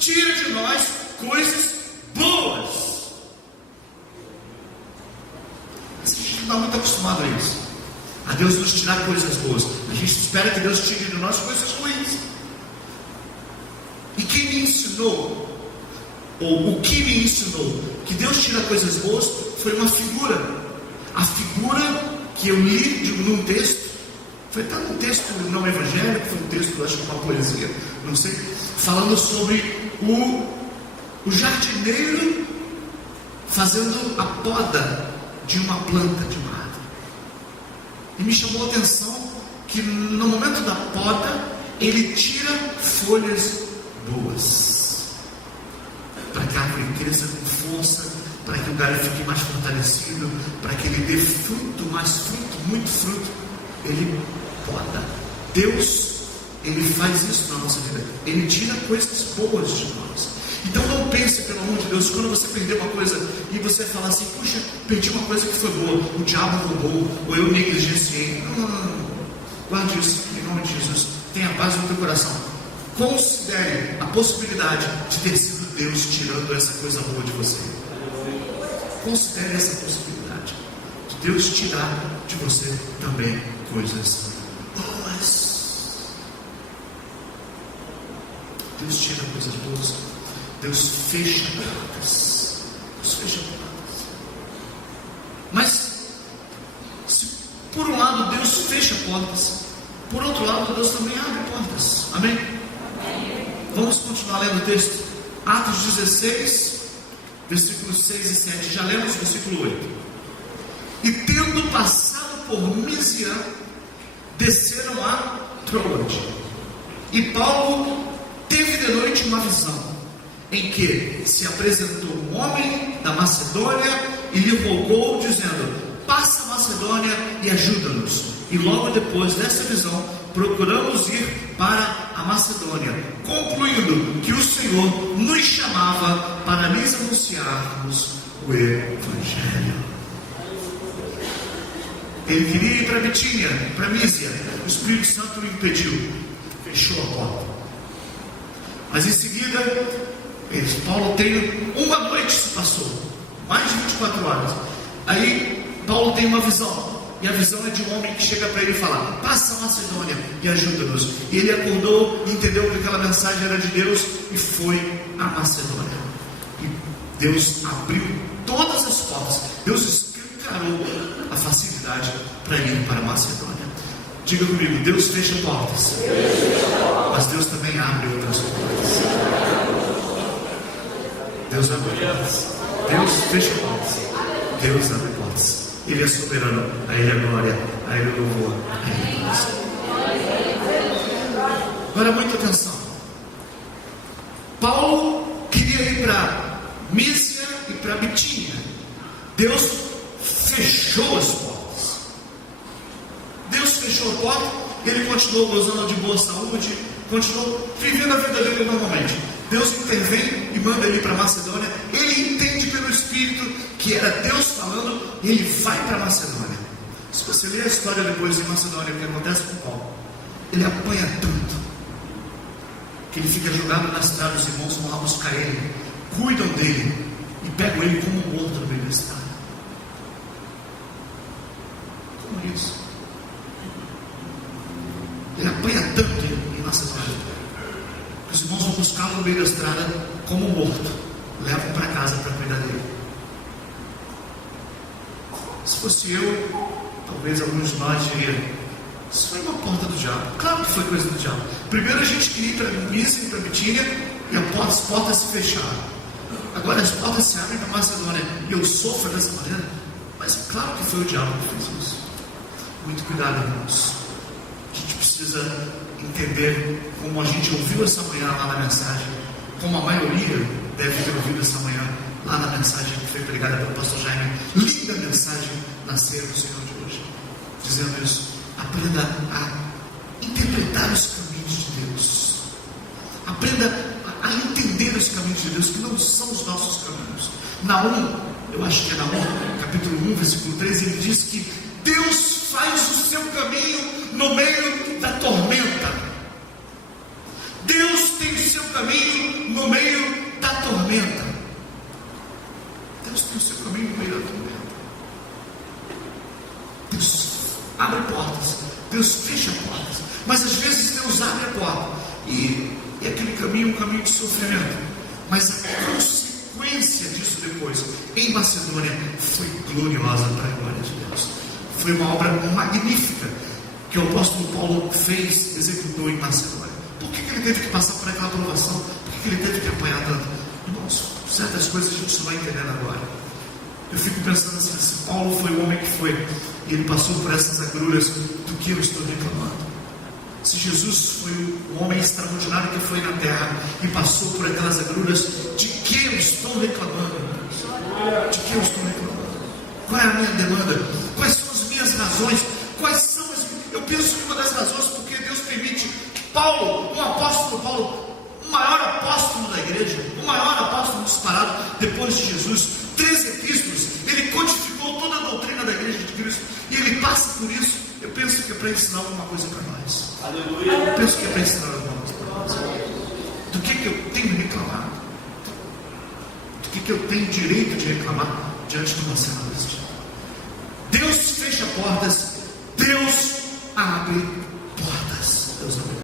tira de nós coisas boas. Mas a gente não está muito acostumado a isso, a Deus nos tirar coisas boas. A gente espera que Deus tire de nós coisas ruins. E quem me ensinou, ou o que me ensinou que Deus tira coisas boas, foi uma figura. A figura que eu li num texto, foi até um texto não evangélico, foi um texto, acho que uma poesia, não sei, falando sobre o jardineiro fazendo a poda de uma planta, de uma árvore. E me chamou a atenção que no momento da poda, ele tira folhas boas, para que a árvore cresça com força, para que o galho fique mais fortalecido, para que ele dê fruto, mais fruto, muito fruto. Ele poda. Deus, Ele faz isso na nossa vida. Ele tira coisas boas de nós. Então não pense, pelo amor de Deus, quando você perder uma coisa e você falar assim: puxa, perdi uma coisa que foi boa, o diabo roubou, ou eu negligenciei. Não. Guarde isso em nome de Jesus. Tenha paz no teu coração. Considere a possibilidade de ter sido Deus tirando essa coisa boa de você. Considere essa possibilidade de Deus tirar de você também coisas boas. Deus tira coisas boas. Deus fecha portas. Deus fecha portas. Mas se por um lado Deus fecha portas, por outro lado Deus também abre portas. Amém? Vamos continuar lendo o texto. Atos 16, versículos 6 e 7. Já lemos o versículo 8. E tendo passado por Misiã, desceram a Troade. E Paulo teve de noite uma visão, em que se apresentou um homem da Macedônia e lhe rogou, dizendo: passa a Macedônia e ajuda-nos. E logo depois dessa visão, procuramos ir para a Macedônia, concluindo que o Senhor nos chamava para lhes anunciarmos o Evangelho. Ele queria ir para Bitínia, para Mísia. O Espírito Santo o impediu, fechou a porta. Mas em seguida, Paulo tem uma noite se passou, mais de 24 horas. Aí Paulo tem uma visão, e a visão é de um homem que chega para ele e fala: passa a Macedônia e ajuda-nos. E ele acordou e entendeu que aquela mensagem era de Deus e foi a Macedônia. E Deus abriu todas as portas. Deus escancarou a facilidade para ir para a Macedônia. Diga comigo: Deus fecha portas, mas Deus também abre outras portas. Deus abre portas. Deus fecha portas. Deus abre portas. Ele é soberano. A Ele a glória, a Ele o louvor, a Ele a graça. Agora muita atenção. Paulo queria ir para Mísia e para Bitínia. Deus fechou as portas. Deus fechou a porta. Ele continuou gozando de boa saúde, continuou vivendo a vida dele normalmente. Deus intervém e manda ele para Macedônia. Ele entende pelo Espírito que era Deus falando, e ele vai para Macedônia. Se você ler a história depois de Macedônia, o que acontece com Paulo, ele apanha tanto que ele fica jogado na estrada. Os irmãos vão lá buscar ele, cuidam dele e pegam ele como um morto no meio da estrada. Como isso? Ele apanha tanto em Macedônia, os irmãos vão buscá-lo no meio da estrada como morto, levam para casa para cuidar dele. Se fosse eu, talvez alguns de nós diriam: isso foi uma porta do diabo. Claro que foi coisa do diabo. Primeiro a gente queria ir para Mísia e para Bitínia, e as portas se fecharam. Agora as portas se abrem para Macedônia, e eu sofro dessa maneira. Mas claro que foi o diabo que fez isso. Muito cuidado, irmãos. A gente precisa entender, como a gente ouviu essa manhã lá na mensagem, como a maioria deve ter ouvido essa manhã lá na mensagem que foi pregada pelo pastor Jaime. Linda mensagem na ceia do Senhor de hoje, dizendo isso. Aprenda a interpretar os caminhos de Deus. Aprenda a entender os caminhos de Deus, que não são os nossos caminhos. Naum, eu acho que é Naum, capítulo 1, versículo 3, ele diz que Deus faz o seu caminho no meio da tormenta. Deus tem o seu caminho no meio tormenta, Deus tem o seu caminho no meio da tormenta. Deus abre portas, Deus fecha portas, mas às vezes Deus abre a porta e aquele caminho é um caminho de sofrimento, mas a consequência disso depois, em Macedônia, foi gloriosa para a glória de Deus. Foi uma obra magnífica que o apóstolo Paulo fez, executou em Macedônia. Por que ele teve que passar por aquela provação? Por que ele teve que apanhar tanto? Irmãos, certas coisas a gente só vai entendendo agora. Eu fico pensando assim, se Paulo foi o homem que foi, e ele passou por essas agruras, do que eu estou reclamando? Se Jesus foi o homem extraordinário que foi na terra e passou por aquelas agruras, de que eu estou reclamando? De que eu estou reclamando? Qual é a minha demanda? Quais são as minhas razões? Eu penso que uma das razões porque Deus permite Paulo, um apóstolo Paulo, o maior apóstolo da igreja, o maior apóstolo disparado depois de Jesus, 3 epístolas, ele codificou toda a doutrina da igreja de Cristo, e ele passa por isso. Eu penso que é para ensinar alguma coisa para nós. Aleluia. Eu penso que é para ensinar alguma coisa para nós. Do que eu tenho que reclamar? Do que eu tenho direito de reclamar diante de uma cena desse tipo? Deus fecha portas